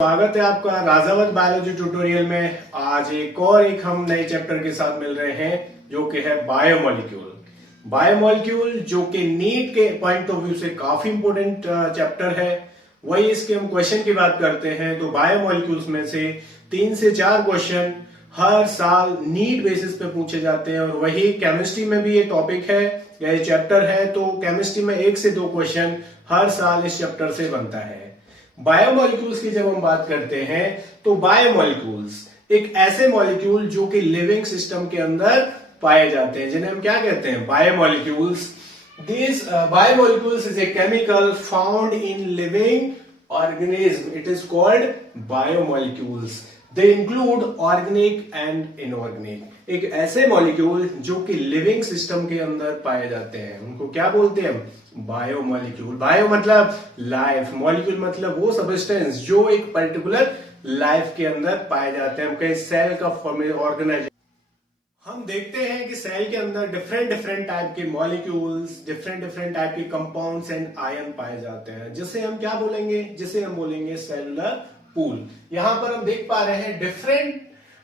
स्वागत है आपका राजावत बायोलॉजी ट्यूटोरियल में। आज एक हम नए चैप्टर के साथ मिल रहे हैं जो कि है बायोमोलिक्यूल। बायोमोलिक्यूल जो कि नीट के पॉइंट ऑफ व्यू से काफी इंपोर्टेंट चैप्टर है। वही इसके हम क्वेश्चन की बात करते हैं तो बायोमोलिक्यूल्स में से 3 से 4 क्वेश्चन हर साल नीट बेसिस पे पूछे जाते हैं। और वही केमिस्ट्री में भी ये टॉपिक है या ये चैप्टर है, तो केमिस्ट्री में 1 से 2 क्वेश्चन हर साल इस चैप्टर से बनता है। बायोमोलिक्यूल्स की जब हम बात करते हैं तो बायोमोलिक्यूल्स एक ऐसे मॉलिक्यूल जो कि लिविंग सिस्टम के अंदर पाए जाते हैं, जिन्हें हम क्या कहते हैं, biomolecules. This biomolecules is a chemical found in living organism, it is called biomolecules. They include organic and inorganic. एक ऐसे मॉलिक्यूल जो कि लिविंग सिस्टम के अंदर पाए जाते हैं, उनको क्या बोलते हैं, बायोमोलिक्यूल। बायो मतलब लाइफ, मॉलिक्यूल मतलब वो सब्सटेंस जो एक पर्टिकुलर लाइफ के अंदर पाए जाते हैं। हम कहीं सेल का ऑर्गेनाइजेशन हम देखते हैं कि सेल के अंदर डिफरेंट डिफरेंट टाइप के मॉलिक्यूल्स, डिफरेंट डिफरेंट टाइप के कंपाउंड्स एंड आयन पाए जाते हैं, जिसे हम क्या बोलेंगे, जिसे हम बोलेंगे सेलुलर पूल। यहां पर हम देख पा रहे हैं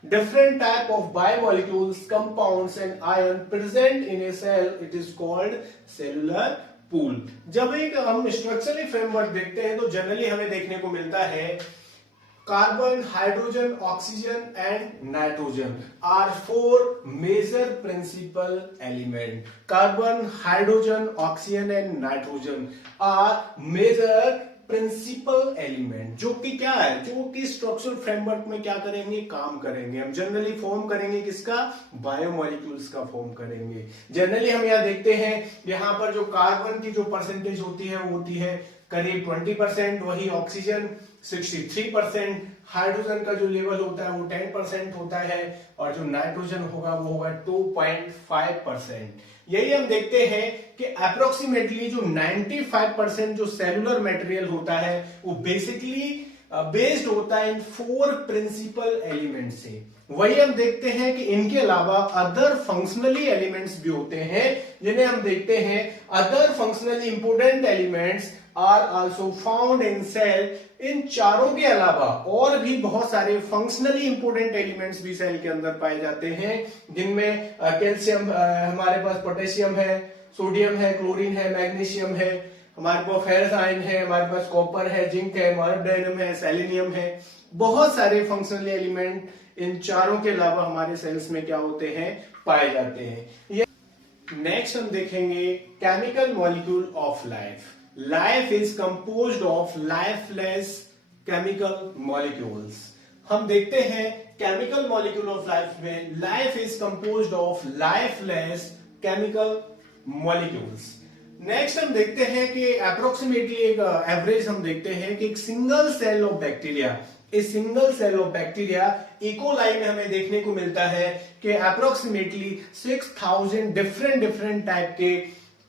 different type of biomolecules, compounds and ion present in a cell, it is called cellular pool। जब एक हम स्ट्रक्चरली फ्रेमवर्क देखते हैं तो जनरली हमें देखने को मिलता है carbon, hydrogen, oxygen and nitrogen are 4 major principal element. Carbon, hydrogen, oxygen and nitrogen are major principal element, जो कि क्या है, जो कि स्ट्रक्चरल फ्रेमवर्क में क्या करेंगे, काम करेंगे। हम जनरली फॉर्म करेंगे किसका, बायोमोलिक्यूल्स का फॉर्म करेंगे। जनरली हम यहां देखते हैं, यहां पर जो कार्बन की जो परसेंटेज होती है वो होती है करीब 20%, वही ऑक्सीजन 63%, हाइड्रोजन का जो लेवल होता है वो 10% होता है, और जो नाइट्रोजन होगा वो होगा 2.5%। यही हम देखते हैं कि अप्रोक्सीमेटली जो 95% जो सेलुलर मटेरियल होता है वो बेसिकली बेस्ड होता है इन 4 प्रिंसिपल एलिमेंट से। वही हम देखते हैं कि इनके अलावा अदर फंक्शनली एलिमेंट्स भी होते हैं, जिन्हें हम देखते हैं other functionally important elements are also found in cell. इन चारों के अलावा और भी बहुत सारे फंक्शनली इंपोर्टेंट एलिमेंट्स भी सेल के अंदर पाए जाते हैं, जिनमें कैल्शियम, हमारे पास पोटेशियम है, सोडियम है, क्लोरीन है, मैग्नीशियम है, हमारे पास फेरस आयन है, हमारे पास कॉपर है, जिंक है, मॉलिब्डेनम है, सेलेनियम है। बहुत सारे फंक्शनल एलिमेंट इन चारों के अलावा हमारे सेल्स में क्या होते हैं, पाए जाते हैं। नेक्स्ट हम देखेंगे chemical molecule of life. Life is composed of lifeless chemical molecules. हम देखते हैं केमिकल मॉलिक्यूल ऑफ लाइफ में life is composed of lifeless chemical molecules. Next हम देखते हैं कि अप्रोक्सीमेटली एक एवरेज हम देखते हैं कि एक सिंगल सेल ऑफ बैक्टीरिया, इस single cell of bacteria E coli में हमें देखने को मिलता है कि अप्रोक्सीमेटली 6000 डिफरेंट टाइप के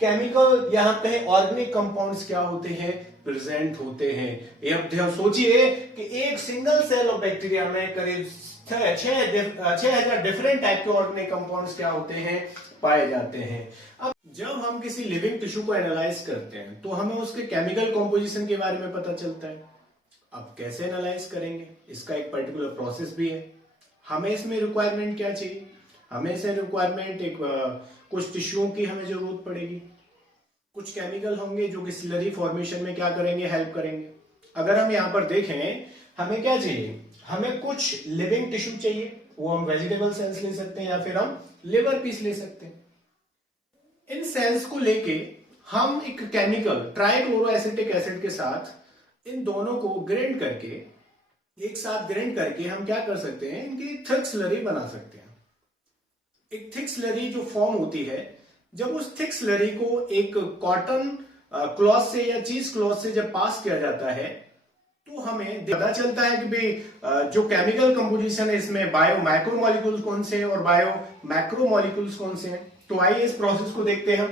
केमिकल, यहां पे ऑर्गेनिक कंपाउंड्स क्या होते हैं, प्रेजेंट होते हैं। ये सोचिए कि एक सिंगल सेल ऑफ बैक्टीरिया में करीब 6000 डिफरेंट टाइप के ऑर्गेनिक कंपाउंड्स क्या होते हैं, पाए जाते हैं। अब जब हम किसी लिविंग टिश्यू को एनालाइज करते हैं तो हमें उसके केमिकल कॉम्पोजिशन के बारे में पता चलता है। अब कैसे एनालाइज करेंगे, इसका एक पर्टिकुलर प्रोसेस भी है। हमें इसमें रिक्वायरमेंट क्या चाहिए, हमें इसे रिक्वायरमेंट एक कुछ टिश्यूओं की हमें जरूरत पड़ेगी, कुछ केमिकल होंगे जो कि स्लरी फॉर्मेशन में क्या करेंगे, हेल्प करेंगे। अगर हम यहां पर देखें, हमें क्या चाहिए, हमें कुछ लिविंग टिश्यू चाहिए, वो हम वेजिटेबल सेल्स ले सकते हैं या फिर हम लिवर पीस ले सकते हैं। इन सेल्स को लेके हम एक केमिकल ट्राइक्लोरोएसिटिक एसिड के साथ इन दोनों को ग्राइंड करके, एक साथ ग्राइंड करके हम क्या कर सकते हैं, इनकी थिक स्लरी बना सकते हैं। एक थिक स्लरी जो फॉर्म होती है, जब उस थिक स्लरी को एक कॉटन क्लॉथ से या चीज क्लॉथ से जब पास किया जाता है तो हमें पता चलता है कि भाई जो केमिकल कंपोजिशन है इसमें बायो माइक्रो मॉलिक्यूल्स कौन से हैं और बायो मैक्रो मॉलिक्यूल्स कौन से हैं। तो आइए इस प्रोसेस को देखते हैं।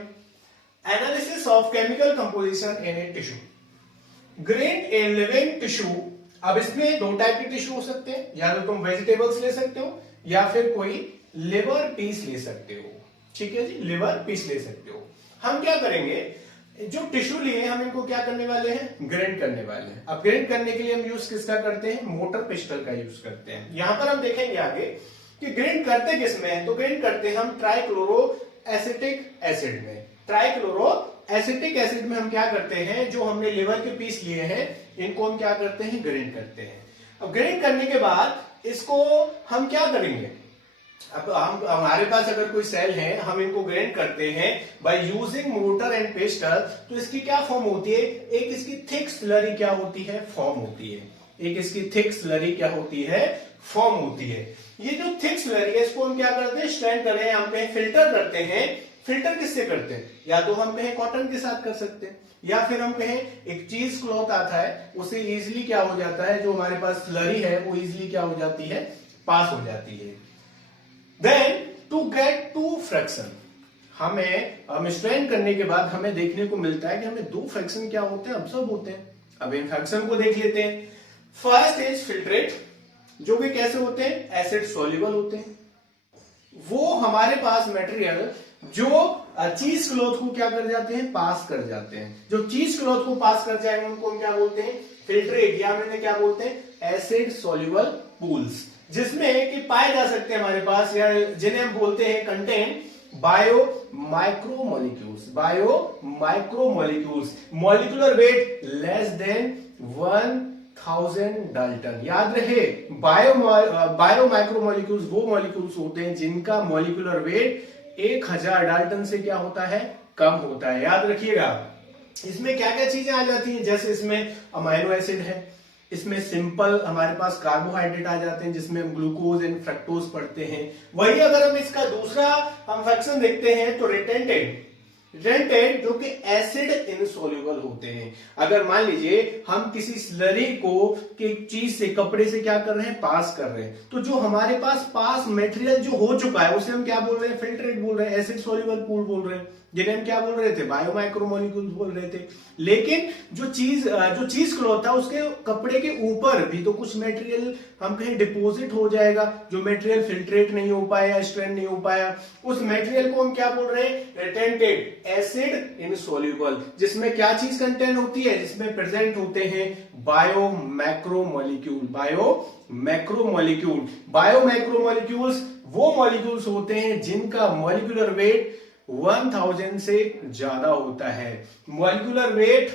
Analysis of chemical composition in a tissue, grade A living tissue. अब इसमें 2 टाइप के टिश्यू हो सकते हैं, या तो तुम वेजिटेबल्स ले सकते हो या फिर कोई लिवर पीस ले सकते हो। ठीक है जी, लिवर पीस ले सकते हो। हम क्या करेंगे, जो टिश्यू लिए हम इनको क्या करने वाले हैं, ग्राइंड करने वाले हैं। अब ग्राइंड करने के लिए हम यूज किसका करते हैं, मोटर पिस्टल का यूज करते हैं। यहां पर हम देखेंगे आगे कि ग्राइंड करते किसमें है, तो ग्राइंड करते हैं हम ट्राइक्लोरो एसिटिक एसिड में। ट्राइक्लोरो एसिटिक एसिड में हम क्या करते हैं, जो हमने लिवर के पीस लिए हैं इनको हम क्या करते हैं, ग्राइंड करते हैं। अब ग्राइंड करने के बाद इसको हम क्या करेंगे, अब हम हमारे पास अगर कोई सेल है, हम इनको ग्राइंड करते हैं by using motor and pastel, तो इसकी क्या फॉर्म होती है, एक इसकी थिक स्लरी क्या होती है, फॉर्म होती है। एक इसकी थिक स्लरी क्या होती है, फॉर्म होती है। ये जो थिक स्लरी है इसको हम क्या करते हैं, स्ट्रेंड करते हैं, हम कहें फिल्टर करते हैं। फिल्टर किससे करते हैं, या तो हम कहें कॉटन के साथ कर सकते हैं, या फिर हम कहें एक चीज क्लॉथ आता है, उसे इजिली क्या हो जाता है, जो हमारे पास स्लरी है वो इजिली क्या हो जाती है, पास हो जाती है। Then to get to fraction, हम स्ट्रेन करने के बाद हमें देखने को मिलता है कि हमें दो फ्रैक्शन क्या होते हैं, ऑब्जर्व होते हैं। अब इन फ्रैक्शन को देख लेते हैं। फर्स्ट इज फिल्ट्रेट, जो कि कैसे होते हैं, एसिड सॉल्युबल होते हैं। वो हमारे पास मटेरियल जो चीज क्लॉथ को क्या कर जाते हैं, पास कर जाते हैं। जो चीज क्लॉथ को पास कर जाएंगे उनको हम क्या बोलते हैं, फिल्ट्रेट, या मैंने क्या बोलते हैं, एसिड सॉल्युबल पूल्स, जिसमें कि पाए जा सकते हैं हमारे पास, या जिन्हें हम बोलते हैं contain bio micromolecules. Bio micromolecules, molecular weight less than 1000 Dalton. याद रहे, बायो माइक्रोमोलिक्यूल्स वो मॉलिक्यूल्स होते हैं जिनका मॉलिक्यूलर वेट 1000 डाल्टन से क्या होता है, कम होता है। याद रखिएगा। इसमें क्या क्या चीजें आ जाती हैं, जैसे इसमें अमाइनो एसिड है, इसमें सिंपल हमारे पास कार्बोहाइड्रेट आ जाते हैं, जिसमें हम ग्लूकोज एंड फ्रक्टोज पढ़ते हैं। वही अगर हम इसका दूसरा हम फ्रैक्शन देखते हैं तो रिटेंटेड, जो कि एसिड इनसोल्यूबल होते हैं। अगर मान लीजिए हम किसी स्लरी को कि चीज से, कपड़े से क्या कर रहे हैं, पास कर रहे हैं, तो जो हमारे पास पास मटेरियल जो हो चुका है उसे हम क्या बोल रहे हैं, फिल्ट्रेट बोल रहे हैं, एसिड सोल्यूबल पूल बोल रहे हैं, जिन्हें हम क्या बोल रहे थे, बायोमाइक्रोमोलिक्यूल्स बोल रहे थे। लेकिन जो चीज क्लॉथ था उसके कपड़े के ऊपर भी तो कुछ मटेरियल हम कहें डिपोजिट हो जाएगा, जो मटेरियल फिल्ट्रेट नहीं हो पाया, स्ट्रेन नहीं हो पाया, उस मटेरियल को हम क्या बोल रहे हैं, रिटेंटेड एसिड इनसोल्यूबल, जिसमें क्या चीज कंटेन होती है, जिसमें प्रेजेंट होते हैं बायोमैक्रोमोलिक्यूल। बायोमैक्रोमोलिक्यूल्स वो मॉलिक्यूल्स होते हैं जिनका मॉलिक्यूलर वेट 1000 से ज्यादा होता है, molecular weight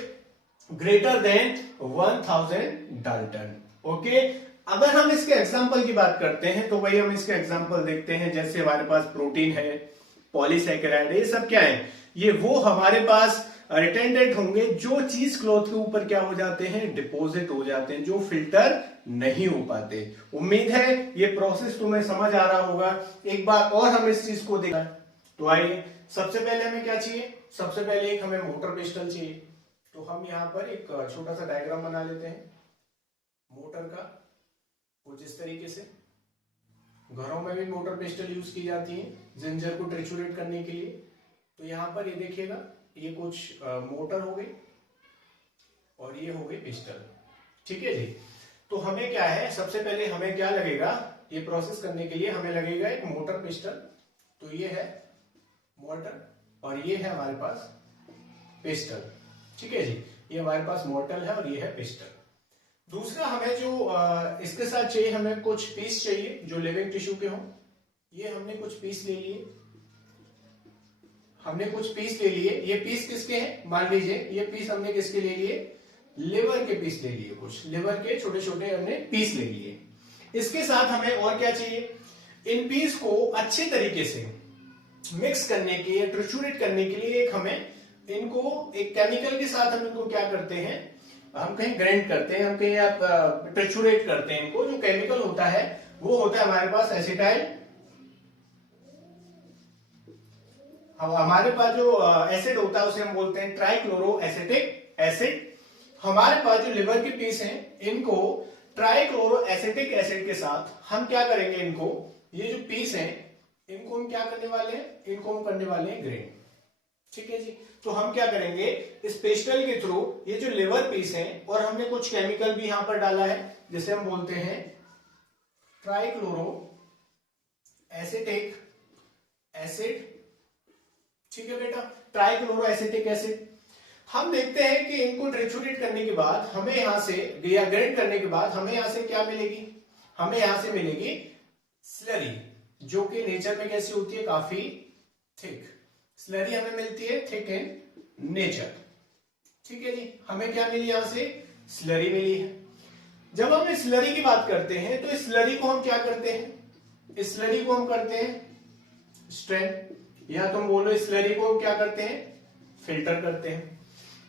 greater than 1000 Dalton. Okay, अगर हम इसके एग्जांपल की बात करते हैं तो वही हम इसके एग्जांपल देखते हैं। जैसे हमारे पास प्रोटीन है, पॉलीसैकेराइड, ये सब क्या है, ये वो हमारे पास रिटेंडेंट होंगे जो चीज क्लॉथ के ऊपर क्या हो जाते हैं, डिपॉजिट हो जाते हैं, जो फिल्टर नहीं हो पाते। उम्मीद है ये प्रोसेस तुम्हें समझ आ रहा होगा। एक बार और हम इस चीज को देखा, तो आइए सबसे पहले हमें क्या चाहिए, सबसे पहले एक हमें मोटर पिस्टल चाहिए। तो हम यहां पर एक छोटा सा डायग्राम बना लेते हैं मोटर का, कुछ इस तरीके से। घरों में भी मोटर पिस्टल यूज की जाती है जिंजर को ट्रिचुरेट करने के लिए। तो यहां पर ये देखिएगा, ये कुछ मोटर हो गई और ये हो गई पिस्टल। ठीक है जी। तो हमें क्या है, सबसे पहले हमें क्या लगेगा, ये प्रोसेस करने के लिए हमें लगेगा एक मोटर पिस्टल। तो ये है मोटर और ये है हमारे पास पिस्टल। ठीक है जी, ये हमारे पास मोटर है और ये है पिस्टल। दूसरा हमें जो इसके साथ चाहिए, हमें कुछ पीस चाहिए जो लिविंग टिश्यू के हों। ये हमने कुछ पीस ले लिए, ये पीस किसके हैं, मान लीजिए ये पीस हमने किसके ले लिए, लिवर के पीस ले लिए, कुछ लिवर के छोटे छोटे हमने पीस ले लिए। इसके साथ हमें और क्या चाहिए, इन पीस को अच्छे तरीके से मिक्स करने के लिए, ट्रिचुरेट करने के लिए एक हमें इनको एक केमिकल के साथ हम इनको क्या करते हैं, हम कहीं ग्राइंड करते हैं, हम कहीं आप ट्रिचुरेट करते हैं इनको। जो केमिकल होता है वो होता है हमारे पास एसिटाइल, हमारे पास जो एसिड होता है उसे हम बोलते हैं ट्राइक्लोरो एसिटिक एसिड। हमारे पास जो लिवर के पीस हैं इनको ट्राइक्लोरो एसिटिक एसिड के साथ हम क्या करेंगे, इनको ये जो पीस हैं इनको हम क्या करने वाले हैं, इनको हम करने वाले हैं ग्राइंड। ठीक है जी। तो हम क्या करेंगे, इस पेस्टल के थ्रू ये जो लिवर पीस है, और हमने कुछ केमिकल भी यहां पर डाला है जिसे हम बोलते हैं ट्राइक्लोरो एसिटिक एसिड। ठीक है बेटा, ट्राइक्लोरो एसिटिक एसिड। हम देखते हैं कि इनको ट्रिचुरेट करने के बाद हमें यहां से या ग्राइंड करने के बाद हमें यहां से क्या मिलेगी, हमें यहां से मिलेगी स्लरी, जो कि नेचर में कैसी होती है, काफी थिक। स्लरी हमें मिलती है थिक इन नेचर। ठीक है जी, हमें क्या मिली, यहां से स्लरी मिली है। जब हम इस स्लरी की बात करते हैं तो इस स्लरी को हम क्या करते हैं, इस स्लरी को हम करते हैं स्ट्रेन, या तुम बोलो इस स्लरी को हम क्या करते हैं, फिल्टर करते हैं।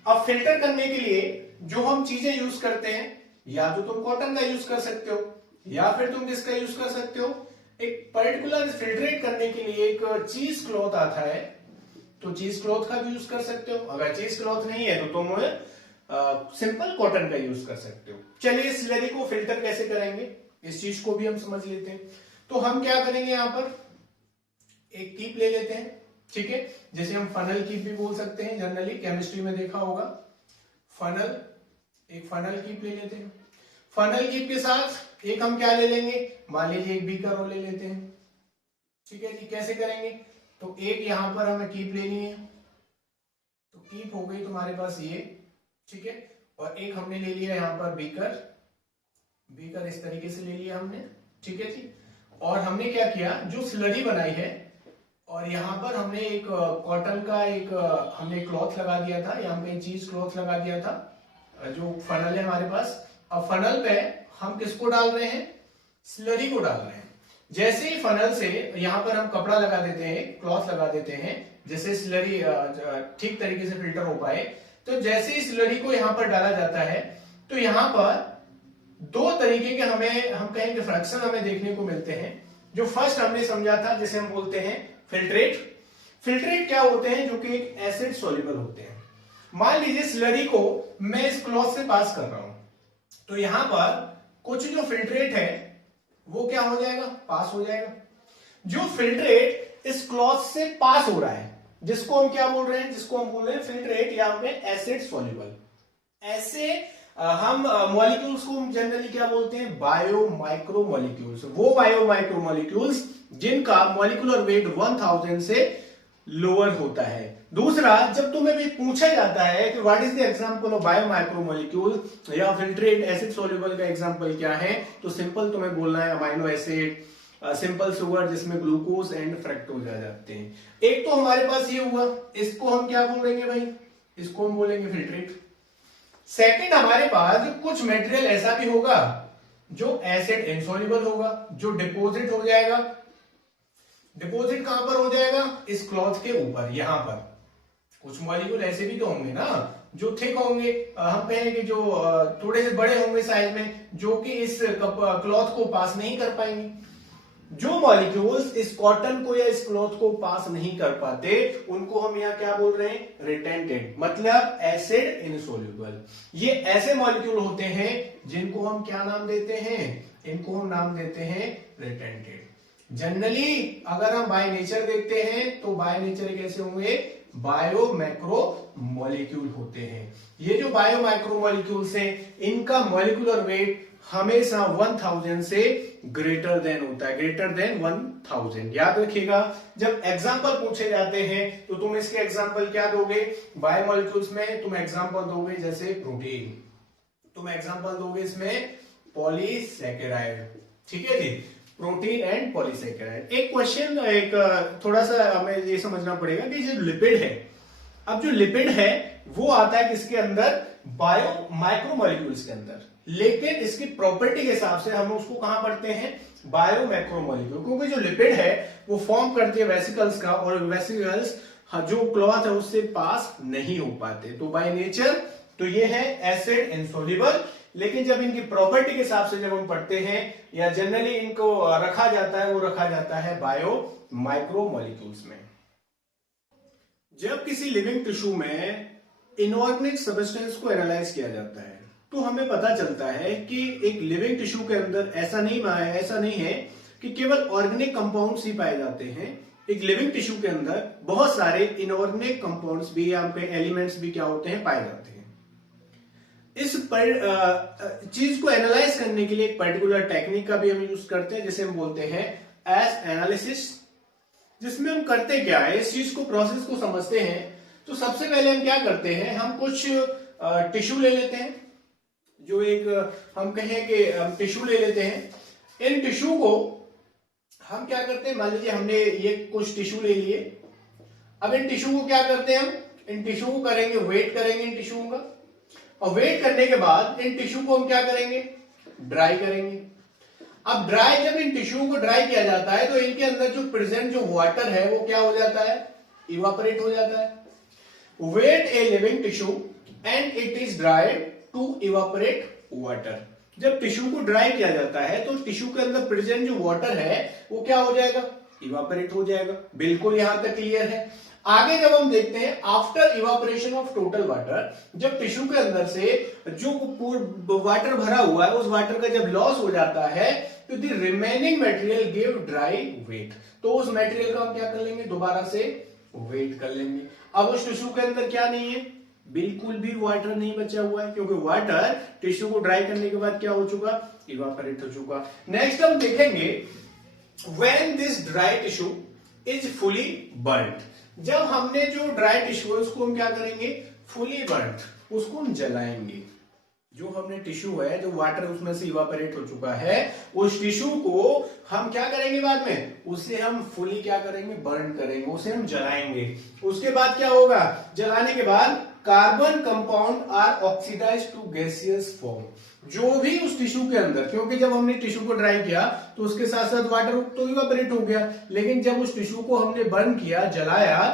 अब फिल्टर करने के लिए जो हम चीजें यूज करते हैं, या तो तुम कॉटन का यूज कर सकते हो या फिर तुम किसका यूज कर सकते हो, एक पर्टिकुलर फिल्ट्रेट करने के लिए एक चीज क्लॉथ आता है, तो चीज क्लॉथ का भी यूज कर सकते हो। अगर चीज क्लॉथ नहीं है तो तुम सिंपल कॉटन का यूज कर सकते हो। चलिए स्लरी को फिल्टर कैसे करेंगे इस चीज को भी हम समझ लेते हैं। तो हम क्या करेंगे, यहां पर एक कीप ले लेते हैं, ठीक है, जैसे हम फनल कीप भी बोल सकते हैं, जनरली केमिस्ट्री में देखा होगा फनल, एक फनल कीप ले लेते हैं। फनल कीप के साथ एक हम क्या ले लेंगे, मान लीजिए एक बीकर और ले लेते हैं। ठीक है जी, कैसे करेंगे, तो एक यहां पर हमें कीप लेनी है, तो कीप हो गई तुम्हारे पास ये, ठीक है, और एक हमने ले लिया यहां पर बीकर, बीकर इस तरीके से ले लिया हमने, ठीक है जी। और हमने क्या किया, जो स्लरी बनाई है और यहाँ पर हमने एक कॉटन का एक हमने क्लॉथ लगा दिया था, यहाँ पे चीज क्लॉथ लगा दिया था, जो फनल है हमारे पास। अब फनल पे हम किसको डाल रहे हैं, स्लरी को डाल रहे हैं। जैसे ही फनल से यहाँ पर हम कपड़ा लगा देते हैं, क्लॉथ लगा देते हैं, जैसे स्लरी ठीक तरीके से फिल्टर हो पाए, तो जैसे ही स्लरी को यहाँ पर डाला जाता है तो यहाँ पर दो तरीके के हमें हम कहेंगे फ्रैक्शन हमें देखने को मिलते हैं। जो फर्स्ट हमने समझा था जिसे हम बोलते हैं फिल्ट्रेट। फिल्ट्रेट क्या होते हैं, जो कि एक एसिड सॉल्युबल होते हैं। मान लीजिए स्लरी को मैं इस क्लॉथ से पास कर रहा हूं, तो यहां पर कुछ जो फिल्ट्रेट है वो क्या हो जाएगा, पास हो जाएगा। जो फिल्ट्रेट इस क्लॉथ से पास हो रहा है, जिसको हम क्या बोल रहे हैं, जिसको हम बोल रहे हैं फिल्ट्रेट या फिर एसिड सॉल्युबल। ऐसे हम मॉलिक्यूल्स को जनरली क्या बोलते हैं, बायो माइक्रो मॉलिक्यूल्स। वो बायो माइक्रो मॉलिक्यूल्स जिनका मॉलिक्यूलर वेट 1000 से लोअर होता है। दूसरा, जब तुम्हें भी पूछा जाता है कि what is the example of bio micro molecule या फिल्ट्रेट एसिड सॉल्युबल का एग्जांपल क्या है, तो सिंपल तुम्हें बोलना है अमाइनो एसिड, सिंपल शुगर जिसमें ग्लूकोज एंड फ्रक्टोज आ जाते हैं। एक तो हमारे पास ये हुआ, इसको हम क्या बोलेंगे भाई, इसको हम बोलेंगे फिल्ट्रेट। सेकंड, हमारे पास कुछ मटेरियल ऐसा भी होगा जो एसिड इनसॉल्युबल होगा, जो डिपॉजिट हो जाएगा। डिपॉजिट कहां पर हो जाएगा, इस क्लॉथ के ऊपर। यहां पर कुछ मॉलिक्यूल ऐसे भी तो होंगे ना जो थिक होंगे, हम कहेंगे जो थोड़े से बड़े होंगे साइज में, जो कि इस क्लॉथ को पास नहीं कर पाएंगे। जो मॉलिक्यूल्स इस कॉटन को या इस क्लॉथ को पास नहीं कर पाते उनको हम यहाँ क्या बोल रहे हैं, रिटेंटेड, मतलब एसिड इनसॉल्युबल। ये ऐसे मॉलिक्यूल होते हैं जिनको हम क्या नाम देते हैं, इनको हम नाम देते हैं रिटेंटेड। जनरली अगर हम बाय नेचर देखते हैं तो बाय नेचर कैसे होंगे, बायो मैक्रो मॉलिक्यूल होते हैं। ये जो बायो माइक्रो मॉलिक्यूल्स हैं इनका मॉलिक्यूलर वेट हमेशा 1000 से ग्रेटर देन होता है, ग्रेटर देन 1000। याद रखिएगा, जब एग्जांपल पूछे जाते हैं तो तुम इसके एग्जांपल क्या दोगे, बायोमॉलिक्यूल्स में तुम एग्जांपल दोगे जैसे प्रोटीन, तुम एग्जांपल दोगे इसमें पॉलीसैकेराइड। ठीक है जी, प्रोटीन एंड पॉलीसैकेराइड। एक क्वेश्चन, एक थोड़ा सा हमें ये समझना पड़ेगा कि जो लिपिड है, अब जो लिपिड है वो आता है किसके अंदर, बायो माइक्रोमोलिक्यूल्स के अंदर, लेकिन इसकी प्रॉपर्टी के हिसाब से हम उसको कहां पढ़ते हैं, बायो मैक्रोमोलिक्यूल, क्योंकि जो लिपिड है वो फॉर्म करती है वेसिकल्स का, और वेसिकल्स जो क्लॉथ है उससे पास नहीं हो पाते। तो बाय नेचर तो ये है एसिड इनसॉल्युबल, लेकिन जब इनकी प्रॉपर्टी के हिसाब से जब हम पढ़ते हैं या जनरली इनको रखा जाता है, वो रखा जाता है बायो माइक्रोमोलिक्यूल्स में। जब किसी लिविंग टिश्यू में इनऑर्गेनिक सब्सटेंस को एनालाइज किया जाता है तो हमें पता चलता है कि एक लिविंग टिश्यू के अंदर ऐसा नहीं है कि केवल ऑर्गेनिक कंपाउंड्स ही पाए जाते हैं। एक लिविंग टिश्यू के अंदर बहुत सारे इनऑर्गेनिक कंपाउंड्स भी या एलिमेंट्स भी क्या होते हैं, पाए जाते हैं। इस चीज को एनालाइज करने के लिए एक पर्टिकुलर टेक्निक का भी हम यूज करते हैं जिसे हम बोलते हैं एस एनालिसिस, जिसमें हम करते क्या है, इस चीज को, प्रोसेस को समझते हैं तो सबसे पहले हम क्या करते हैं, हम कुछ टिश्यू ले लेते हैं, जो एक हम कहें कि टिश्यू ले लेते हैं। इन टिश्यू को हम क्या करते हैं, मान लीजिए हमने ये कुछ टिश्यू ले लिए। अब इन टिश्यू को क्या करते हैं, हम इन टिश्यू को करेंगे, वेट करेंगे इन टिश्यू का, और वेट करने के बाद इन टिश्यू को हम क्या करेंगे, ड्राई करेंगे। अब ड्राई, जब इन टिश्यू को ड्राई किया जाता है तो इनके अंदर जो प्रेजेंट जो वाटर है वो क्या हो जाता है, इवापोरेट हो जाता है। Weigh a living tissue and it is dried to evaporate water. जब टिश्यू को ड्राई किया जाता है तो टिश्यू के अंदर प्रेजेंट जो वाटर है वो क्या हो जाएगा, इवापोरेट हो जाएगा। बिल्कुल यहां तक क्लियर है। आगे जब हम देखते हैं, after evaporation of total water, जब टिश्यू के अंदर से जो वाटर भरा हुआ है उस वाटर का जब लॉस हो जाता है तो the remaining material give dry weight. तो उस मटेरियल का हम क्या कर लेंगे, दोबारा से वेट कर लेंगे। अब उस टिश्यू के अंदर क्या नहीं है, बिल्कुल भी वाटर नहीं बचा हुआ है, क्योंकि वाटर टिश्यू को ड्राई करने के बाद क्या हो चुका, इवापोरेट हो चुका। नेक्स्ट हम देखेंगे, when this dry tissue is fully burned. जब हमने जो ड्राई टिश्यू है उसको हम क्या करेंगे, फुली बर्न्ड, उसको हम जलाएंगे। जो हमने टिश्यू है, जो वाटर उसमें से इवापोरेट हो चुका है, उस टिश्यू को हम क्या करेंगे बाद में, उसे हम फुली क्या करेंगे, बर्न करेंगे, उसे हम जलाएंगे। उसके बाद क्या होगा, जलाने के बाद carbon compound are oxidise to gaseous form. जो भी उस टिश्यू के अंदर, क्योंकि जब हमने टिश्यू को ड्राई किया तो उसके साथ साथ वाटर तो इवापोरेट हो गया, लेकिन जब उस टिश्यू को हमने बर्न किया, जलाया,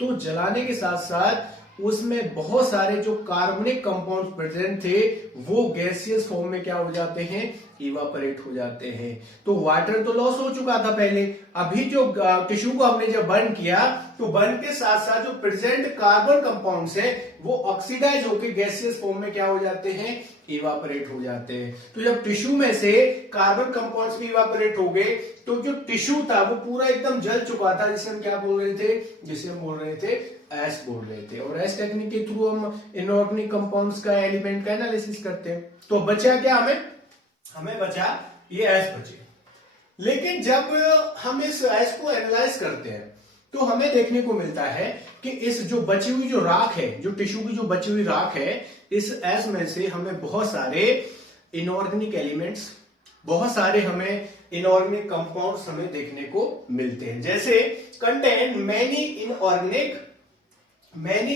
तो जलाने के साथ साथ उसमें बहुत सारे जो कार्बनिक कंपाउंड्स प्रेजेंट थे वो गैसियस फॉर्म में क्या हो जाते हैं, इवापोरेट हो जाते हैं। तो वाटर तो लॉस हो चुका था पहले, अभी जो टिश्यू को हमने जब बर्न किया तो बर्न के साथ साथ जो प्रेजेंट कार्बन कंपाउंड्स है वो ऑक्सीडाइज होकर गैसियस फॉर्म में क्या हो जाते हैं, इवापोरेट हो जाते हैं। तो जब टिश्यू में से कार्बन कंपाउंड्स भी इवापोरेट हो गए तो जो टिश्यू था वो पूरा एकदम जल चुका था, जिसे हम क्या बोल रहे थे, जिसे हम बोल रहे थे एस बोल रहे थे। और एस टेक्निक के थ्रू हम इनऑर्गेनिक कंपाउंड्स का, एलिमेंट का एनालिसिस करते हैं। तो बचा क्या, हमें बचा ये एस बचे। लेकिन जब हम इस एस को एनालाइज करते हैं तो हमें देखने को मिलता है कि इस जो बची हुई जो राख है, जो टिश्यू की जो बची हुई राख है, इस एस में से हमें बहुत सारे इनऑर्गेनिक एलिमेंट्स, बहुत सारे हमें इनऑर्गेनिक कंपाउंड्स हमें देखने को मिलते हैं। जैसे contain many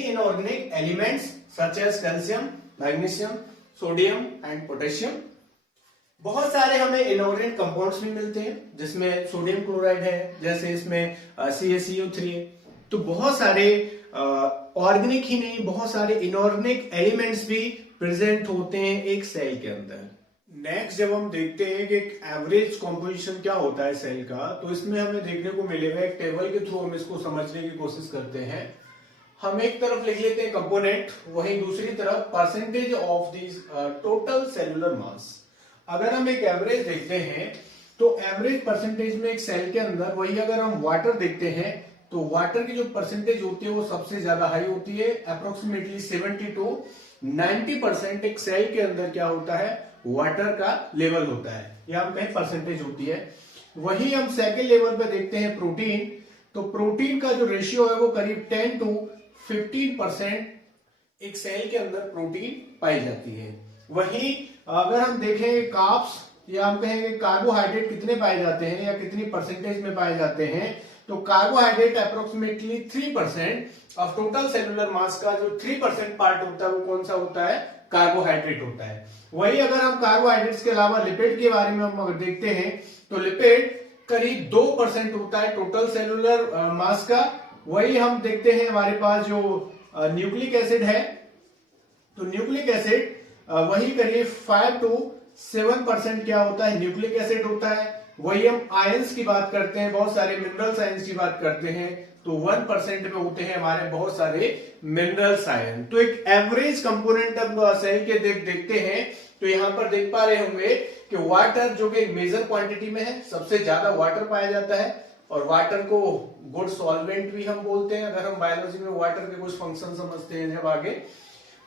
inorganic elements such as calcium, magnesium, sodium and potassium. बहुत सारे हमें इनऑर्गेनिक कंपाउंड्स भी मिलते हैं, जिसमें सोडियम क्लोराइड है, जैसे इसमें CaCO3 है। तो बहुत सारे ऑर्गेनिक ही नहीं, बहुत सारे इनऑर्गेनिक एलिमेंट्स भी प्रेजेंट होते हैं एक सेल के अंदर। नेक्स्ट जब हम देखते हैं कि एक एवरेज कॉम्पोजिशन क्या होता है सेल का, तो इसमें हमें देखने को मिलेगा, एक टेबल के थ्रू हम इसको समझने की कोशिश करते हैं। हम एक तरफ लिख लेते हैं कंपोनेंट, वहीं दूसरी तरफ percentage of this total cellular mass. अगर हम एक एवरेज देखते हैं तो एवरेज परसेंटेज में एक सेल के अंदर, वही अगर हम वाटर देखते हैं तो वाटर की जो परसेंटेज होती है वो सबसे ज्यादा हाई होती है, अप्रोक्सीमेटली 70 to 90% एक सेल के अंदर क्या होता है, वाटर का लेवल होता है, या हम कहें परसेंटेज होती है। वही हम सेकेंड लेवल पे देखते हैं प्रोटीन, तो प्रोटीन का जो रेशियो है वो करीब 10 to 15% एक सेल के अंदर प्रोटीन पाई जाती है। वहीं अगर हम देखें कार्ब्स, या हम कहेंगे कार्बोहाइड्रेट कितने पाए जाते हैं या कितनी परसेंटेज में पाए जाते हैं, तो carbohydrate approximately 3% of total cellular mass का जो 3% पार्ट होता है वो कौन सा होता है, कार्बोहाइड्रेट होता है। वही अगर हम कार्बोहाइड्रेट्स के अलावा लिपिड के बारे में हम अगर देखते हैं तो लिपिड करीब 2% होता है टोटल सेलुलर मास का। वही हम देखते हैं हमारे पास जो न्यूक्लिक एसिड है, तो न्यूक्लिक एसिड वही करीब 5 to 7% क्या होता है, न्यूक्लिक एसिड होता है। वही हम आयंस की बात करते हैं, बहुत सारे मिनरल्स आयंस की बात करते हैं, तो 1% में होते हैं हमारे बहुत सारे मिनरल्स आयन। तो एक एवरेज कंपोनेंट अब सेल के देखते हैं तो यहां पर देख पा रहे होंगे कि वाटर जो कि मेजर क्वांटिटी में है, सबसे ज्यादा वाटर पाया जाता है, और वाटर को गुड सॉल्वेंट भी हम बोलते हैं अगर हम बायोलॉजी में वाटर के कुछ फंक्शन समझते हैं जब आगे।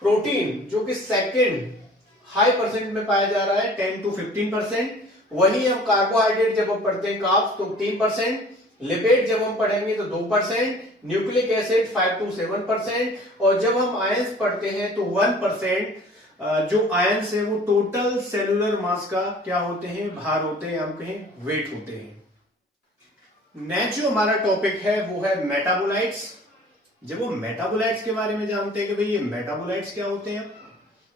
प्रोटीन जो कि सेकेंड हाई परसेंट में पाया जा रहा है, 10 to 15%। वही हम कार्बोहाइड्रेट जब हम पढ़ते हैं कार्ब्स तो 3%, लिपिड जब हम पढ़ेंगे तो 2%, न्यूक्लिक एसिड 5 to 7%, और जब हम आयंस पढ़ते हैं तो 1% जो आयंस है वो टोटल सेलुलर मास का क्या होते हैं, भार होते हैं, हम कहें वेट होते हैं। नेक्स्ट जो हमारा टॉपिक है वो है मेटाबोलाइट्स। जब वो मेटाबोलाइट्स के बारे में जानते हैं कि भाई ये मेटाबोलाइट्स क्या होते हैं,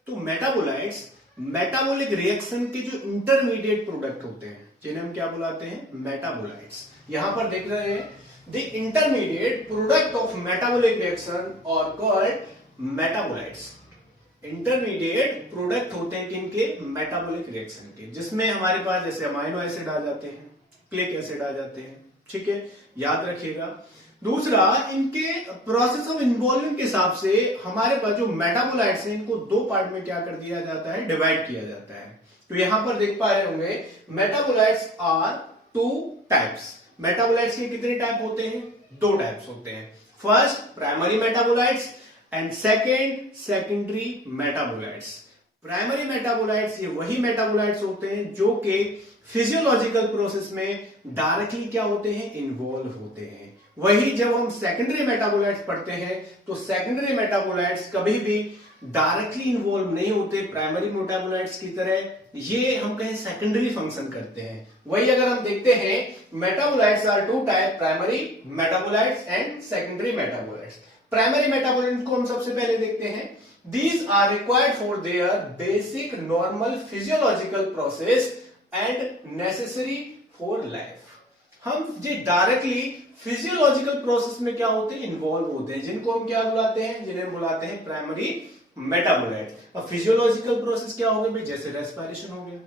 तो मेटाबोलाइट्स मेटाबॉलिक रिएक्शन के जो इंटरमीडिएट प्रोडक्ट होते हैं जिन्हें हम क्या बुलाते हैं, मेटाबोलाइट्स। यहां पर देख रहे हैं the intermediate product of metabolic reaction और कॉल्ड मेटाबोलाइट्स। इंटरमीडिएट प्रोडक्ट होते हैं किनके, मेटाबॉलिक रिएक्शन के, जिसमें हमारे पास जैसे अमाइनो एसिड आ जाते हैं, क्लिक एसिड आ जाते हैं, ठीक है, याद रखिएगा। दूसरा, इनके प्रोसेस ऑफ इन्वॉल्विंग के हिसाब से हमारे पास जो मेटाबोलाइट्स हैं इनको दो पार्ट में क्या कर दिया जाता है, डिवाइड किया जाता है। तो यहां पर देख पा रहे होंगे metabolites are two types. Metabolites के कितने टाइप होते हैं, दो टाइप्स होते हैं। First primary metabolites and second secondary metabolites. Primary metabolites ये वही मेटाबोलाइट्स होते हैं जो कि फिजियोलॉजिकल प्रोसेस में डायरेक्टली क्या होते हैं, इन्वॉल्व होते हैं। वही जब हम सेकेंडरी मेटाबोलाइट्स पढ़ते हैं तो सेकेंडरी मेटाबोलाइट्स कभी भी डायरेक्टली इन्वॉल्व नहीं होते प्राइमरी मेटाबोलाइट्स की तरह, ये हम कहें सेकेंडरी फंक्शन करते हैं। वही अगर हम देखते हैं metabolites are two type, primary metabolites and secondary metabolites. Primary metabolites को हम सबसे पहले देखते हैं, these are required for their basic normal physiological process and necessary for life। हम जो डायरेक्टली फिजियोलॉजिकल प्रोसेस में क्या होते हैं, इन्वॉल्व होते हैं, जिनको हम क्या बुलाते हैं, जिन्हें बुलाते हैं प्राइमरी मेटाबोलाइट। अब फिजियोलॉजिकल प्रोसेस क्या हो गया भाई, जैसे रेस्पिरेशन हो गया,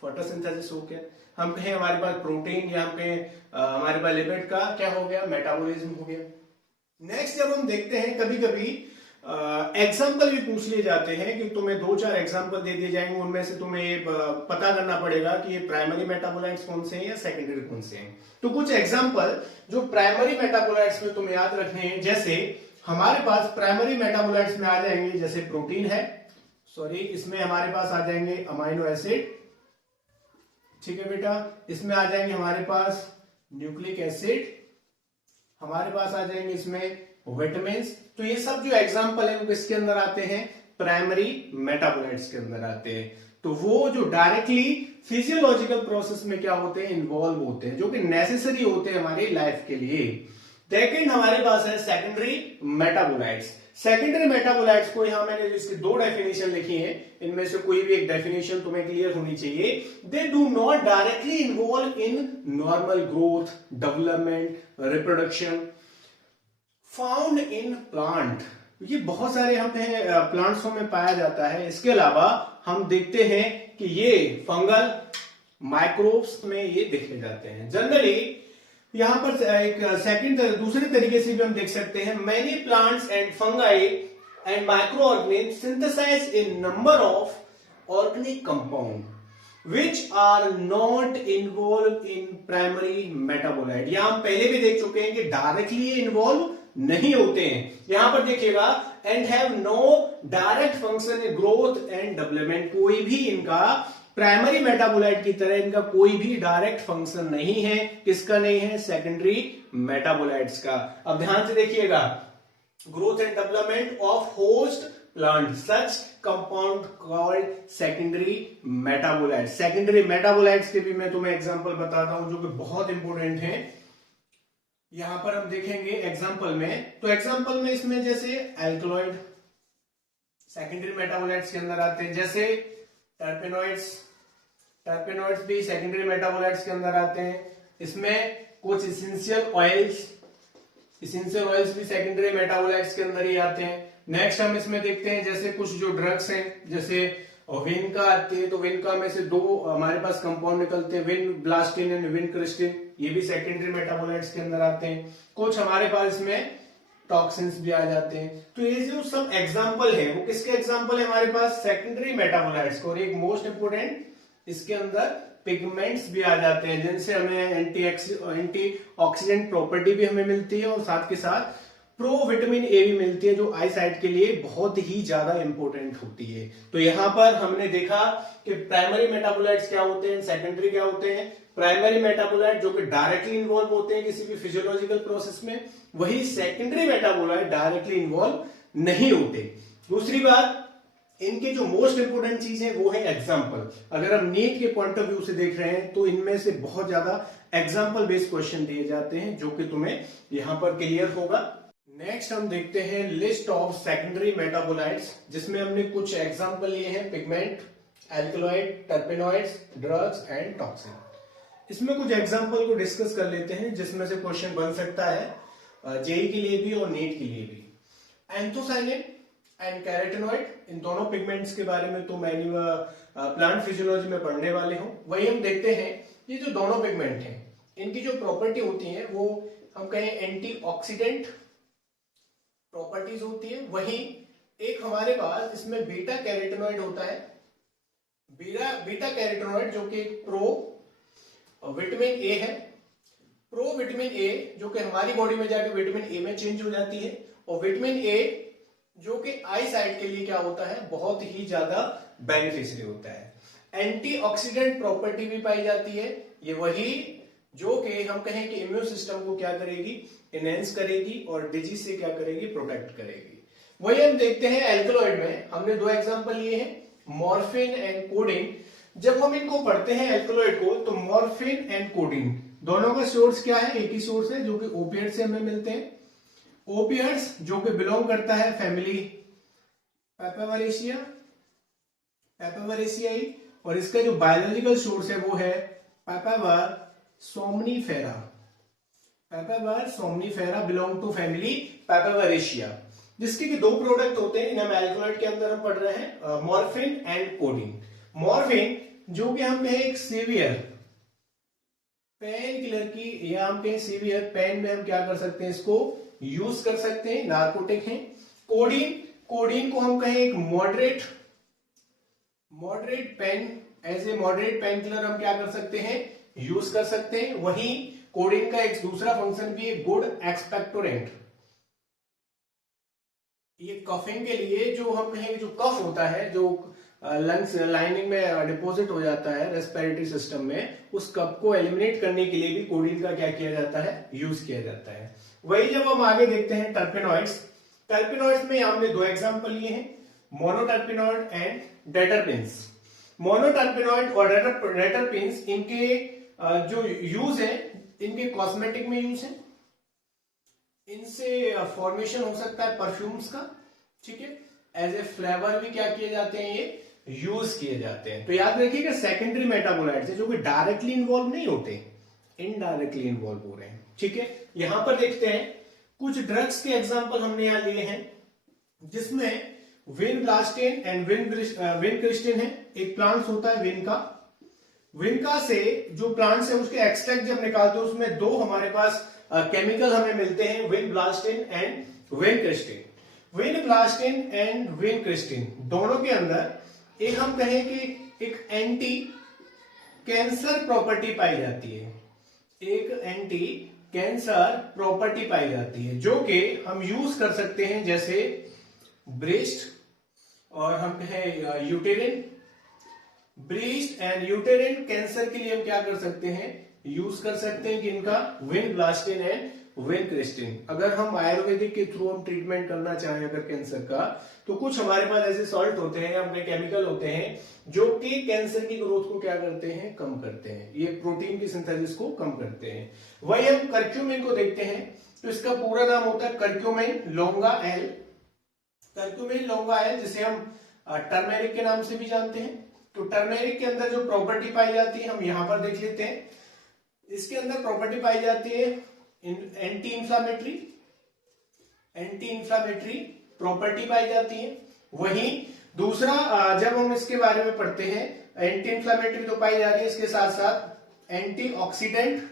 फोटोसिंथेसिस हो गया, हम कहें हमारे पास प्रोटीन या हम कहें हमारे पास लिपिड का क्या हो गया, मेटाबॉलिज्म हो गया। नेक्स्ट जब हम देखते हैं कभी कभी एग्जाम्पल भी पूछ लिए जाते हैं कि तुम्हें 2-4 एग्जाम्पल दे दिए जाएंगे, उनमें से तुम्हें ये पता करना पड़ेगा कि ये प्राइमरी मेटाबोलाइट्स कौन से हैं या सेकेंडरी कौन से हैं। तो कुछ एग्जाम्पल जो प्राइमरी मेटाबोलाइट्स में तुम्हें याद रखने हैं, जैसे हमारे पास प्राइमरी मेटाबोलाइट्स में आ जाएंगे जैसे प्रोटीन है, सॉरी इसमें हमारे पास आ जाएंगे अमाइनो एसिड, ठीक है बेटा, इसमें आ जाएंगे हमारे पास न्यूक्लिक एसिड, हमारे पास आ जाएंगे इसमें विटामिन्स। तो ये सब जो एग्जांपल है वो किसके अंदर आते हैं, प्राइमरी मेटाबोलाइट्स के अंदर आते हैं। तो वो जो डायरेक्टली फिजियोलॉजिकल प्रोसेस में क्या होते हैं, इन्वॉल्व होते हैं, जो कि नेसेसरी होते हैं हमारी लाइफ के लिए। सेकेंड हमारे पास है सेकेंडरी मेटाबोलाइट्स। सेकेंडरी मेटाबोलाइट्स को यहां मैंने इसकी 2 डेफिनेशन लिखी है, इनमें से कोई भी एक डेफिनेशन तुम्हें क्लियर होनी चाहिए। They do not directly involve in normal growth, development, reproduction found in plant. ये बहुत सारे हम प्लांट्सों में पाया जाता है। इसके अलावा हम देखते हैं कि ये फंगल माइक्रोब्स में ये देखे जाते हैं। जनरली यहां पर एक दूसरे तरीके से भी हम देख सकते हैं, many plants and fungi and micro organism synthesize a number of organic compound which are not involved in primary metabolite। यहां हम पहले भी देख चुके हैं कि डायरेक्टली इन्वॉल्व नहीं होते हैं। यहां पर देखिएगा and have no direct function in growth and development. कोई भी इनका प्राइमरी मेटाबोलाइट की तरह इनका कोई भी डायरेक्ट फंक्शन नहीं है। किसका नहीं है, सेकेंडरी मेटाबोलाइट्स का। अब ध्यान से देखिएगा, growth and development of host plant such compound called secondary metabolites। secondary metabolites के भी मैं तुम्हें एग्जांपल बताता हूं जो कि बहुत इंपॉर्टेंट है। यहां पर हम देखेंगे एग्जांपल में, तो एग्जांपल में इसमें जैसे एल्कलॉइड सेकेंडरी मेटाबोलाइट्स के अंदर आते हैं, जैसे टर्पेनॉइड्स, टर्पेनॉइड्स भी सेकेंडरी मेटाबोलाइट्स के अंदर आते हैं। इसमें कुछ इसेंशियल ऑयल्स भी सेकेंडरी मेटाबोलाइट्स के अंदर ही आते हैं। नेक्स्ट हम इसमें देखते हैं जैसे कुछ जो ड्रग्स हैं, जैसे विनका आती है, तो विनका में से 2 हमारे पास कंपाउंड निकलते हैं, vinblastine and vincristine, ये भी सेकेंडरी मेटाबोलाइट्स के अंदर आते हैं। कुछ हमारे पास इसमें टॉक्सिन्स भी आ जाते हैं। तो ये जो सब एग्जांपल है वो किसके एग्जांपल है, हमारे पास सेकेंडरी मेटाबोलाइट्स। और एक मोस्ट इंपोर्टेंट, इसके अंदर पिगमेंट्स भी आ जाते हैं जिनसे हमें एंटी ऑक्सीडेंट प्रॉपर्टी भी हमें मिलती है और साथ के साथ प्रो विटामिन ए भी मिलती है, जो आई साइट के लिए बहुत ही ज्यादा इंपॉर्टेंट होती है। तो यहां पर हमने देखा कि प्राइमरी मेटाबोलाइट्स क्या होते हैं, सेकेंडरी क्या होते हैं। प्राइमरी मेटाबोलाइट जो कि डायरेक्टली इन्वॉल्व होते हैं किसी भी फिजियोलॉजिकल प्रोसेस में, वही सेकेंडरी मेटाबोलाइट डायरेक्टली इन्वॉल्व नहीं होते। दूसरी बात, इनके जो मोस्ट इंपोर्टेंट चीज है वो है एग्जाम्पल। अगर हम नीट के पॉइंट ऑफ व्यू से देख रहे हैं तो इनमें से बहुत ज्यादा एग्जाम्पल बेस्ड क्वेश्चन दिए जाते हैं जो कि तुम्हें यहां पर क्लियर होगा। नेक्स्ट हम देखते हैं लिस्ट ऑफ सेकेंडरी मेटाबोलाइट्स, जिसमें हमने कुछ एग्जाम्पल लिए हैं, pigment, alkaloid, टर्पेनॉइड्स, drugs and toxin. इसमें कुछ एग्जाम्पल को डिस्कस कर लेते हैं जिसमें से क्वेश्चन बन सकता है जेई के लिए भी और नीट के लिए भी। एंथोसायनिन एंड कैरोटीनॉइड, इन दोनों पिगमेंट्स के बारे में तो मैंने प्लांट फिजियोलॉजी में पढ़ने वाले हूं। वही हम देखते हैं ये जो दोनों पिगमेंट हैं इनकी जो प्रॉपर्टी होती है वो हम कहें एंटीऑक्सीडेंट प्रॉपर्टीज होती है। वही एक हमारे पास इसमें बीटा कैरोटीनॉइड होता है, बीटा कैरोटीनॉइड जो कि प्रो विटामिन ए है। प्रो विटामिन ए जो कि हमारी बॉडी में जाके विटामिन ए में चेंज हो जाती है, और विटामिन ए जो कि आई साइड के लिए क्या होता है, बहुत ही ज्यादा बेनिफिशियरी होता है। एंटीऑक्सीडेंट प्रॉपर्टी भी पाई जाती है, ये वही जो कि हम कहें कि इम्यून सिस्टम को क्या करेगी, इनहेंस करेगी और डिजीज से क्या करेगी, प्रोटेक्ट करेगी। वही हम देखते हैं एल्कलॉइड में, हमने दो एग्जांपल लिए हैं, मॉर्फिन एंड कोडीन। जब हम इनको पढ़ते हैं एल्कलॉइड को, तो मॉर्फिन एंड कोडीन दोनों का सोर्स क्या है, एक ही सोर्स है जो कि ओपिएट से हमें मिलते हैं। ओपिएट्स जो कि बिलोंग करता है फैमिली पैपावरेशियाई, और इसका जो बायोलॉजिकल सोर्स है वो है Papaver somnifera belong to family papaveraceae, जिसके भी दो प्रोडक्ट होते हैं। इन एल्कलॉइड के अंदर हम पढ़ रहे हैं मॉर्फिन एंड कोडीन। मॉर्फिन जो कि हम कहें एक सीवियर पेन किलर की, या हम कहें सीवियर पेन में हम क्या कर सकते हैं, इसको यूज कर सकते हैं, नार्कोटिक है। कोडीन को हम कहें एक moderate pain, as a moderate pain killer हम क्या कर सकते हैं, यूज कर सकते हैं। वही कोडीन का एक दूसरा फंक्शन भी है गुड एक्सपेक्टोरेंट। ये कफिंग के लिए जो हम कहें जो कफ होता है, जो लंग्स लाइनिंग में डिपॉजिट हो जाता है रेस्पिरेटरी सिस्टम में, उस कफ को एलिमिनेट करने के लिए भी कोडीन का क्या किया जाता है, यूज किया जाता है। वही जब हम आगे देखते हैं टर्पेनॉइड्स में हमने दो एग्जांपल लिए हैं, मोनोटर्पेनॉइड एंड डेटरपिन्स। मोनोटर्पेनॉइड और डेटरपिन्स, इनके जो यूज है, इनके कॉस्मेटिक में यूज है, इनसे फॉर्मेशन हो सकता है परफ्यूम्स का, ठीक है, एज ए फ्लेवर भी क्या किए जाते हैं, ये यूज किए जाते हैं। तो याद रखिएगा सेकेंडरी मेटाबोलाइट्स है जो कि डायरेक्टली इन्वॉल्व नहीं होते, इनडायरेक्टली इन्वॉल्व हो रहे हैं, ठीक है। यहां पर देखते हैं कुछ ड्रग्स के एग्जांपल हमने यहां लिए हैं, जिसमें विनब्लास्टिन एंड विनक्रिस्टिन है। एक प्लांट्स होता है विनका से जो प्लांट्स है उसके एक्सट्रैक्ट जब निकालते हैं उसमें दो हमारे पास केमिकल हमें मिलते हैं, vinblastine and vincristine. Vinblastine and vincristine दोनों के अंदर एक हम कहें कि एक एंटी कैंसर प्रॉपर्टी पाई जाती है, एक एंटी कैंसर प्रॉपर्टी पाई जाती है जो कि हम यूज कर सकते हैं, जैसे ब्रेस्ट और हम कहें यूटेरिन। ब्रेस्ट एंड यूटेरिन कैंसर के लिए हम क्या कर सकते हैं, यूज कर सकते हैं कि इनका विनब्लास्टिन एंड विनक्रिस्टिन। अगर हम आयुर्वेदिक के थ्रू हम ट्रीटमेंट करना चाहें अगर कैंसर का, तो कुछ हमारे पास ऐसे सॉल्ट होते हैं, अपने केमिकल होते हैं जो कि कैंसर की ग्रोथ को क्या करते हैं, कम करते हैं, ये प्रोटीन की सिंथेसिस को कम करते हैं। वही हम कर्क्यूमिन को देखते हैं, तो इसका पूरा नाम होता है कर्क्यूमिन लोंगा एल, जिसे हम टर्मेरिक के नाम से भी जानते हैं। तो टर्मेरिक के अंदर जो प्रॉपर्टी पाई जाती है हम यहां पर देख लेते हैं। इसके अंदर प्रॉपर्टी पाई जाती है एंटी इंफ्लामेटरी प्रॉपर्टी पाई जाती है। वहीं दूसरा जब हम इसके बारे में पढ़ते हैं, एंटी इंफ्लामेटरी तो पाई जाती है, इसके साथ साथ एंटीऑक्सीडेंट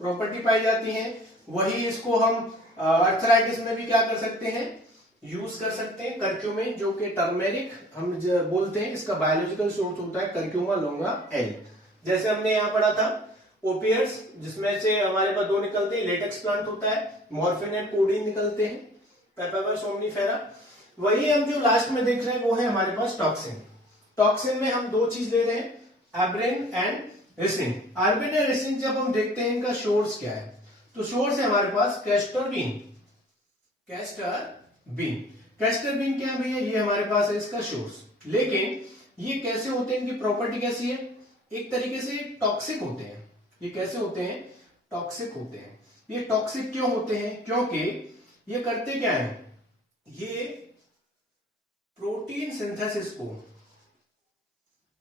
प्रॉपर्टी पाई जाती है। वही इसको हम अर्थराइटिस में भी क्या कर सकते हैं, यूज कर सकते हैं। कर्क्यूमिन जो कि टर्मेरिक हम बोलते हैं, इसका बायोलॉजिकल सोर्स होता है कर्क्यूमा लोंगा एल। जैसे हमने यहां पढ़ा था ओपिएट्स, जिसमें से हमारे पास दो निकलते हैं, लेटेक्स प्लांट होता है, मॉर्फिन एंड कोडीन निकलते हैं, पैपावर सोमनीफेरा। वही हम जो लास्ट में देख रहे हैं वो है हमारे पास टॉक्सिन। टॉक्सिन में हम दो चीज ले रहे हैं, एब्रेन एंड रेसिन, आर्बिटर रेसिन जब हम देखते हैं इनका सोर्स क्या है, तो सोर्स है हमारे पास castor bean. Castor bean, castor bean क्या है भैया, ये हमारे पास है इसका सोर्स। लेकिन ये कैसे होते हैं, इनकी प्रॉपर्टी कैसी है, एक तरीके से टॉक्सिक होते हैं। ये कैसे होते हैं, टॉक्सिक होते हैं। ये टॉक्सिक क्यों होते हैं, क्योंकि ये करते क्या है, ये प्रोटीन सिंथेसिस को,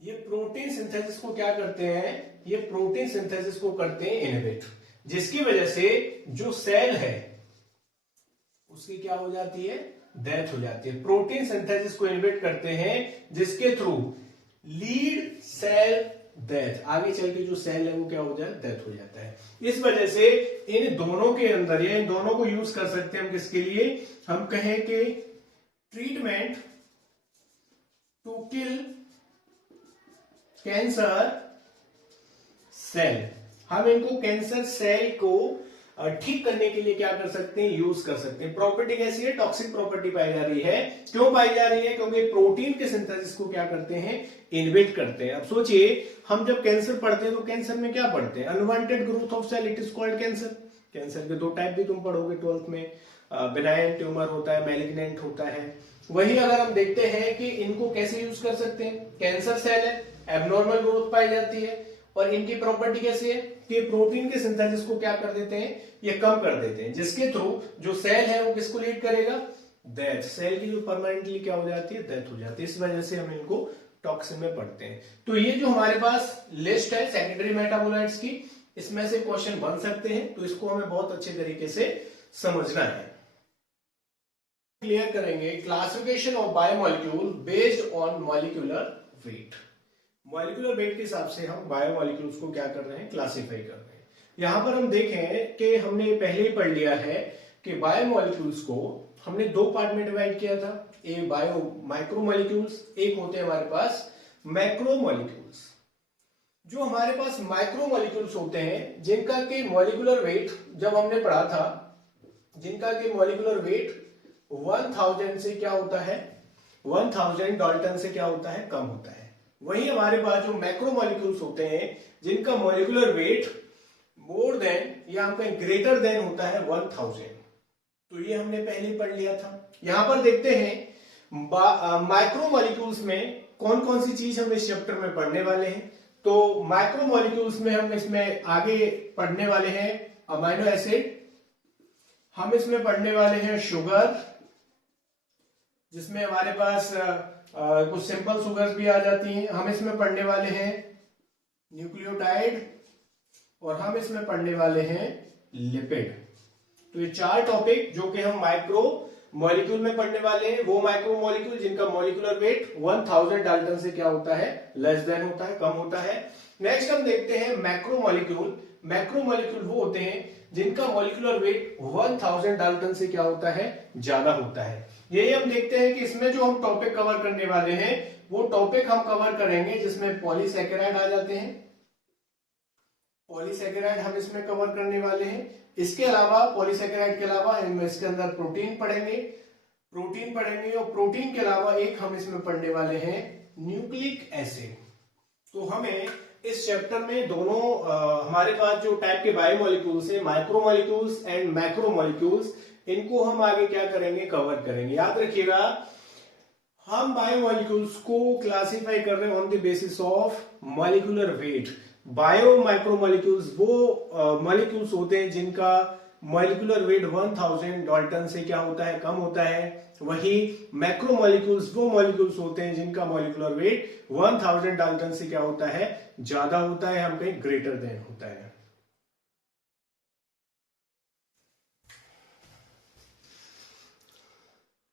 ये प्रोटीन सिंथेसिस को क्या करते हैं, ये प्रोटीन सिंथेसिस को करते हैं इनहिबिट, जिसकी वजह से जो सेल है उसकी क्या हो जाती है, डेथ हो जाती है। प्रोटीन सिंथेसिस को इनहिबिट करते हैं जिसके थ्रू लीड सेल डेथ, आगे चल के जो सेल है वो क्या हो जाए, डेथ हो जाता है। इस वजह से इन दोनों के अंदर या इन दोनों को यूज कर सकते हैं हम किसके लिए, हम कहें कि treatment to kill cancer cell. हम इनको कैंसर सेल को ठीक करने के लिए क्या कर सकते हैं, यूज कर सकते हैं। प्रॉपर्टी कैसी है, टॉक्सिक प्रॉपर्टी पाई जा रही है। क्यों पाई जा रही है, क्योंकि प्रोटीन के सिंथेसिस को क्या करते हैं, इनहिबिट करते हैं। अब सोचिए, हम जब कैंसर पढ़ते हैं तो कैंसर में क्या पढ़ते हैं, unwanted growth of cell, it is called cancer. Cancer के दो टाइप भी तुम पढ़ोगे 12th में, बेनाइन ट्यूमर होता है, मैलिग्नेंट होता है। वही अगर हम देखते हैं कि इनको कैसे यूज कर सकते हैं, कैंसर सेल है, एबनॉर्मल ग्रोथ पाई जाती है, और इनकी प्रॉपर्टी कैसी है कि प्रोटीन के सिंथेसिस को क्या कर देते हैं, ये कम कर देते हैं, जिसके थ्रू जो सेल है वो किसको लीड करेगा, डेथ। सेल की जो परमानेंटली क्या हो जाती है, डेथ हो जाती है। इस वजह से हम इनको टॉक्सिन में पढ़ते हैं। तो ये जो हमारे पास लिस्ट है सेकेंडरी मेटाबोलाइट्स की, इसमें से क्वेश्चन बन सकते हैं, तो इसको हमें बहुत अच्छे तरीके से समझना है। क्लियर करेंगे classification of biomolecule based on molecular weight. Molecular weight के हिसाब से हम बायोमोलिक्यूल्स को क्या कर रहे हैं, क्लासिफाई कर रहे हैं। यहां पर हम देखें कि हमने पहले ही पढ़ लिया है कि बायोमोलिक्यूल्स को हमने दो पार्ट में डिवाइड किया था, एक बायो माइक्रोमोलिक्यूल्स, एक होते हैं हमारे पास मैक्रोमोलिक्यूल्स। जो हमारे पास माइक्रोमोलिक्यूल्स होते हैं, जिनका के मॉलिक्यूलर वेट जब हमने पढ़ा था, जिनका के मॉलिक्यूलर वेट 1000 से क्या होता है, 1000 डाल्टन से क्या होता है, कम होता है। वही हमारे पास जो मैक्रोमोलिक्यूल्स होते हैं, जिनका मॉलिक्यूलर वेट मोर देन या हम कहें ग्रेटर देन होता है 1000, तो ये हमने पहले ही पढ़ लिया था। यहां पर देखते हैं माइक्रोमोलिक्यूल्स में कौन कौन सी चीज हम इस चैप्टर में पढ़ने वाले हैं। तो माइक्रोमोलिक्यूल्स में हम इसमें आगे पढ़ने वाले हैं अमाइनो एसिड, हम इसमें पढ़ने वाले हैं शुगर, जिसमें हमारे पास कुछ सिंपल शुगर्स भी आ जाती हैं। हम इसमें पढ़ने वाले हैं न्यूक्लियोटाइड, और हम इसमें पढ़ने वाले हैं लिपिड। तो ये चार टॉपिक जो कि हम माइक्रो मॉलिक्यूल में पढ़ने वाले हैं, वो माइक्रो मॉलिक्यूल जिनका मॉलिक्यूलर वेट 1000 डाल्टन से क्या होता है, लेस देन होता है, कम होता है। नेक्स्ट हम देखते हैं मैक्रो मॉलिक्यूल। मैक्रो मॉलिक्यूल वो होते हैं जिनका मॉलिक्यूलर वेट 1000 डाल्टन से क्या होता है, ज्यादा होता है। यही हम देखते हैं कि इसमें जो हम टॉपिक कवर करने वाले हैं, वो टॉपिक हम कवर करेंगे जिसमें पॉलीसैकेराइड आ जाते हैं। पॉलीसैकेराइड हम इसमें कवर करने वाले हैं। इसके अलावा पॉलीसैकेराइड के अलावा हम इसके अंदर प्रोटीन पढ़ेंगे, और प्रोटीन के अलावा एक हम इसमें पढ़ने वाले हैं न्यूक्लिक एसिड। तो हमें इस चैप्टर में दोनों हमारे पास जो टाइप के बायोमोलिक्यूल्स है, माइक्रोमोलिक्यूल्स एंड मैक्रोमोलिक्यूल्स, इनको हम आगे क्या करेंगे, कवर करेंगे। याद रखिएगा, हम बायोमोलिक्यूल्स को क्लासिफाई कर रहे हैं on the basis of molecular weight. Bio micromolecules वो मॉलिक्यूल्स होते हैं जिनका मॉलिक्यूलर वेट 1000 डाल्टन से क्या होता है, कम होता है। वही मैक्रोमोलिक्यूल्स वो मॉलिक्यूल्स होते हैं जिनका मॉलिक्यूलर वेट 1000 डाल्टन से क्या होता है, ज्यादा होता है, हम कहीं ग्रेटर देन होता है।